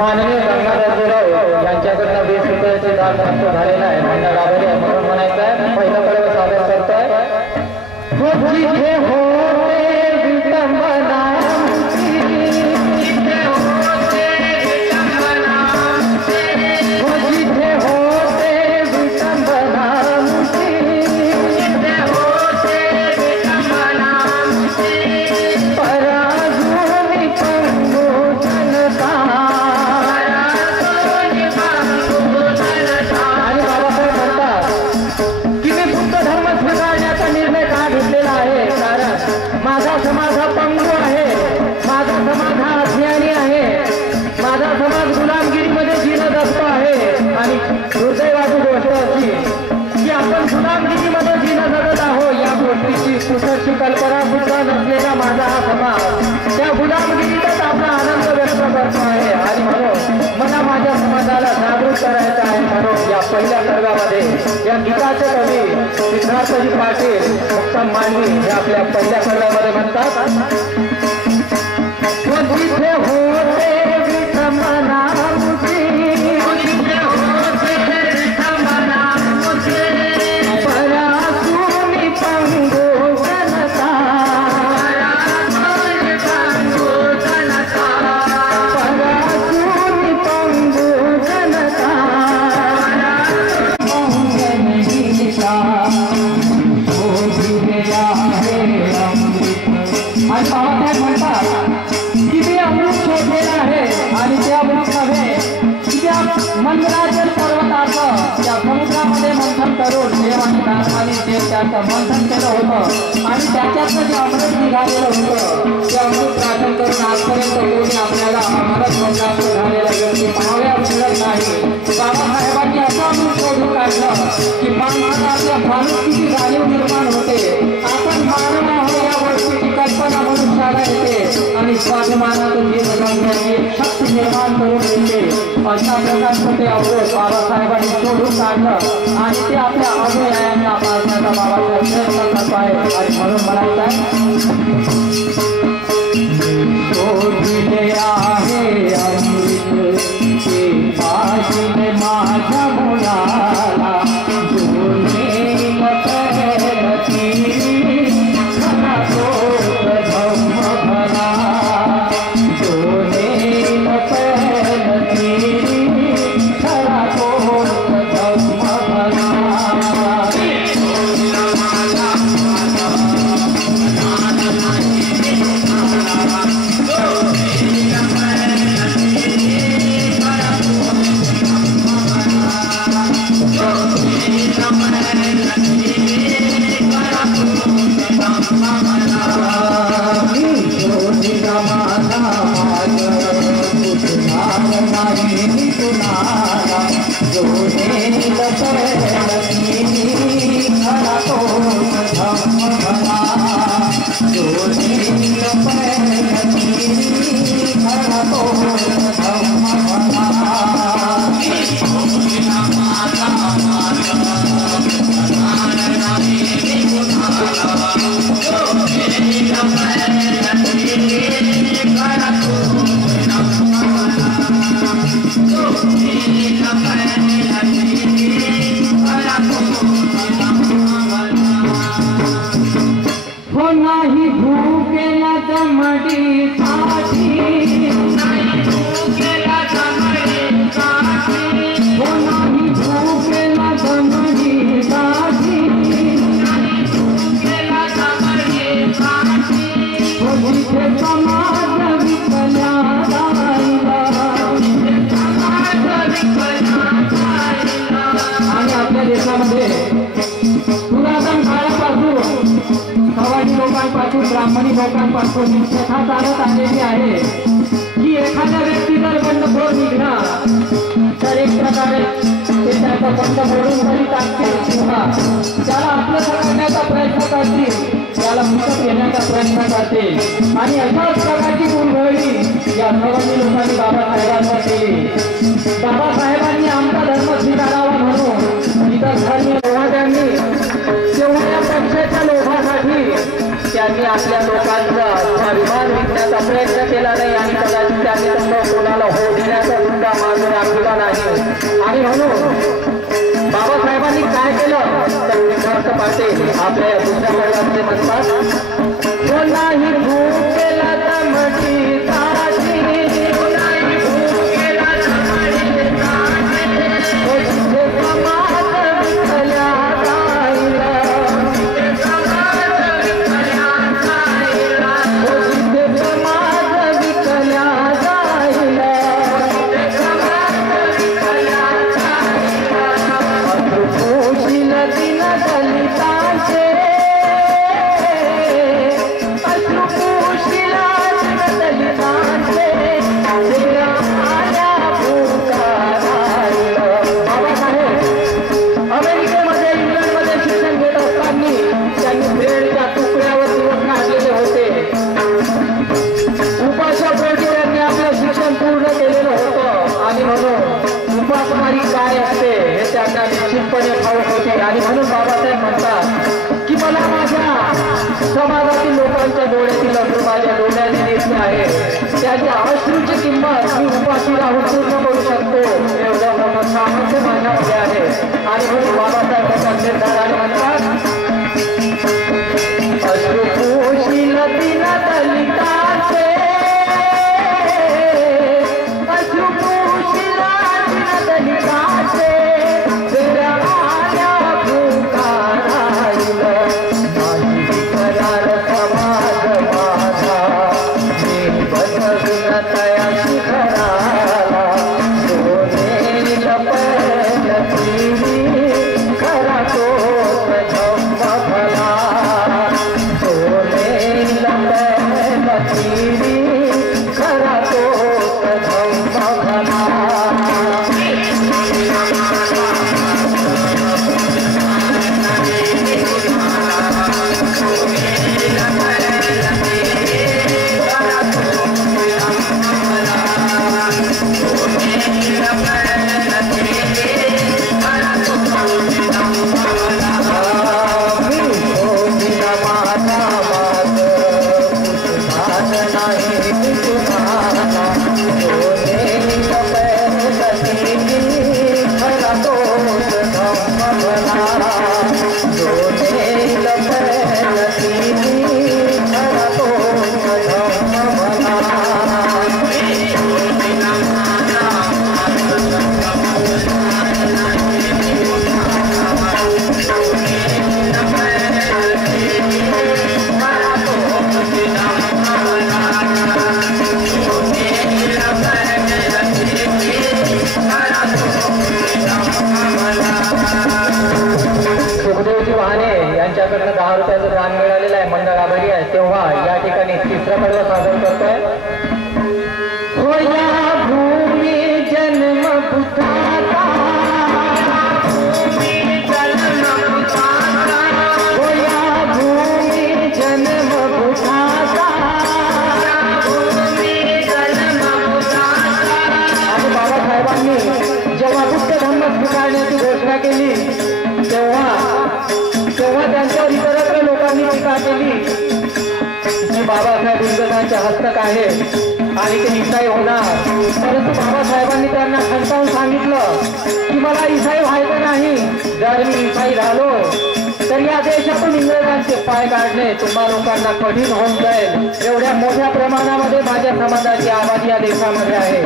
माननीय गंगाधरराव यांच्याकडनं 20 रुपयाचे दान प्राप्त झालेलं आहे. त्यांना गाभारी आहे म्हणून म्हणायचं आहे. पहिलं कडवं सादर करतोय. जिथे होते विटंबना कल्पना सुद्धा नसलेला माझा हा समाज त्या गुलामगिरीतच आपला आनंद व्यक्त करतो आहे. आणि म्हणून मला माझ्या समाजाला जागृत करायचं आहे. म्हणून या पहिल्या सर्वामध्ये या गीताचे कवी सिद्धार्थजी पाटील उत्तम मानवी हे आपल्या पहिल्या सर्वामध्ये म्हणतात. जिथे होते विटंबना आणि बाबासाहेब म्हणतात की मी अमृत करून देव आणि दानवाने जे त्याचं मंथन केलं होतं आणि त्याच्यातलं जे अमृत निघालेलं होतं ते अमृत प्राशन करून आजपर्यंत कोणी आपल्याला अमृत प्राप्त झालेला व्यक्ती पाहाव्यास मिळत नाही. बाबासाहेबांनी असं अमृत शोधून काढलं की मानवाला आपल्या माणुसकीची जाणीव निर्माण होते. आपण मानव आहोत या गोष्टीची कल्पना मनुष्याला येते आणि स्वाभिमानाचं जीवन जगण्याची शक्ती निर्माण करून देते. अशा प्रकारचं ते अमृत बाबासाहेबांनी शोधून काढलं आणि ते आपल्या अनुयायांना पाजण्याचा बाबासाहेब प्रयत्न करतो आहे. आणि म्हणून म्हणायचं शोधले आहे अमृत ते पाजले माझ्या मुलाला ब्राह्मणी लोकांपासून कथा चालत आलेली आहे की एखाद्या व्यक्ती जर बंडखोर निघला तर एक प्रकारे ते त्याचा बंड मोडून घरी टाकतील किंवा त्याला आपलं करण्याचा प्रयत्न करतील, त्याला मुक्त घेण्याचा प्रयत्न करतील. आणि अशाच प्रकारची उलगडली या सर्वांनी लोकांनी बाबासाहेबांना केली. बाबासाहेबांनी आमचा धर्म स्वीकारावा म्हणून इतर धर्मीय लोकांनी तेवढ्या पक्षाच्या लोकांसाठी त्यांनी आपल्या लोकांचा स्वाभिमान विकण्याचा प्रयत्न केला नाही आणि कदाचित त्यांनी तसं कोणाला हो देण्याचा सुद्धा मार्ग राखला नाही. आणि म्हणून बाबासाहेबांनी काय केलं तर सिद्धार्थ पाटील आपल्या दुसऱ्या वर्गाचे म्हणतात कोणाही भूक केला तर मधी ताजी आणि म्हणून बाबासाहेब म्हणतात की मला माझ्या समाजातील लोकांच्या डोळ्यातील अश्रू माझ्या डोळ्याने दिसले आहे. त्याच्या अश्रूची किंमत मी उपाशी राहून पूर्ण करू शकतो एवढं मोठं सामर्थ्य माझ्यामध्ये आहे. आणि म्हणून बाबासाहेब त्याच्या निर्धाराने म्हणतात अश्रू पोशील दिन दलिताचे अश्रू पोशील दिन दलिताचे खरा दोन्ही लपलती खरा तोच धम्म भला सुखदेवजी वाहने यांच्याकडनं 10 रुपयाचं दान मिळालेलं आहे, मंडळ आभारी आहे. तेव्हा या ठिकाणी तिसरं पर्व सादर करतोय. हो या भूमी जन्म बुद्धाचा, हो या भूमी जन्म बुद्धाचा, आणि बाबासाहेबांनी जेव्हा बुद्ध धर्म स्वीकारण्याची घोषणा केली तेव्हा त्यांच्यावर इतरत्र लोकांनी टीका केली की बाबासाहेब इंग्रजांचे हस्तक आहे आणि ते ईसाई होणार. परंतु बाबासाहेबांनी त्यांना खंतावून सांगितलं की मला ईसाई व्हायचं नाही. जर मी ईसाई झालो तर या देशातून इंग्रजांचे पाय काढणे तुम्हा लोकांना कठीण होऊन जाईल. एवढ्या मोठ्या प्रमाणामध्ये माझ्या समाजाची आबादी या देशामध्ये आहे.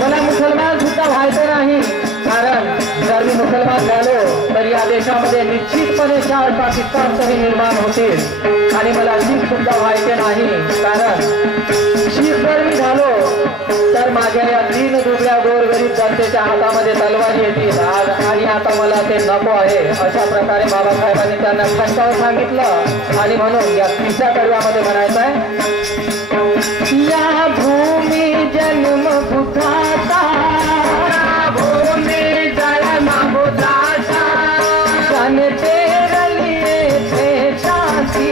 मला मुसलमान सुद्धा व्हायचं नाही, कारण जर मी मुसलमान झालो तर या देशामध्ये निश्चितपणे 4 पाकिस्तान तरी निर्माण होतील. आणि मला शीख सुद्धा व्हायचे नाही, कारण शीख जर मी झालो तर माझ्या या 3 दुबळ्या गोरगरीब जनतेच्या हातामध्ये तलवारी येतील आणि आता मला ते नको आहे. अशा प्रकारे बाबासाहेबांनी त्यांना खंतावून सांगितलं. आणि म्हणून या तिसऱ्या पर्वामध्ये म्हणायचं आहे, या भूमी जन्म बुद्धाचा, भूमी जन्म बुद्धाचा, जाने तेरे लिए थे शांति,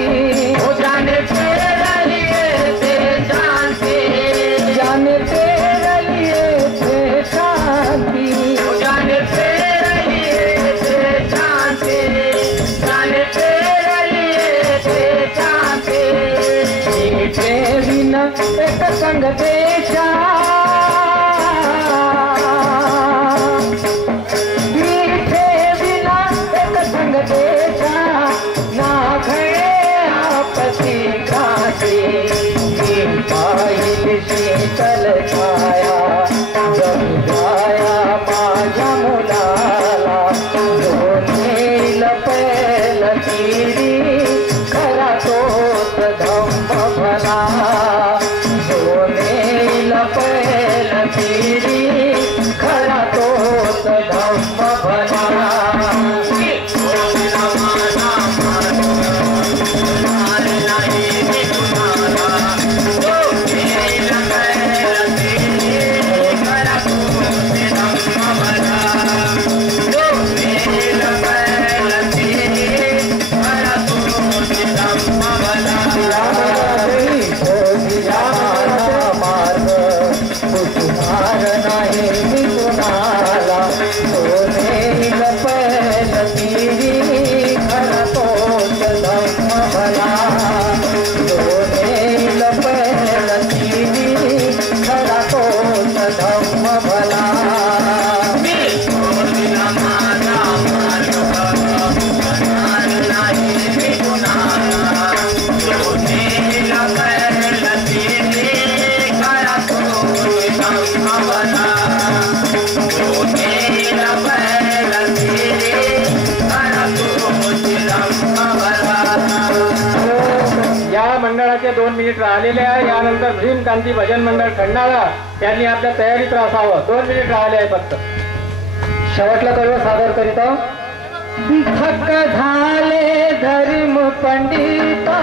हो जाने तेरे लिए थे शांति, जाने तेरे लिए थे शांति, हो जाने तेरे लिए थे शांति, जाने तेरे लिए थे शांति. मीठे बिना एक संग देशा, मीठे बिना एक संग देशा, ना घडे आपसी घाटे, पाहिली शीतल छाया जगाया माझ्या मुलाला, दोन्ही लपलती खरा तोच धम्म भला, दोन्ही लपलती खरा तोच धम्म भला. मंडळाचे 2 मिनिट राहिलेले आहे. यानंतर भीमकांती भजन मंडळ खंडाळा यांनी आपल्या तयारीत राहावं. 2 मिनिट राहिले आहे फक्त. शेवटला कर्व सादर करीत थक झाले धर्म पंडिता,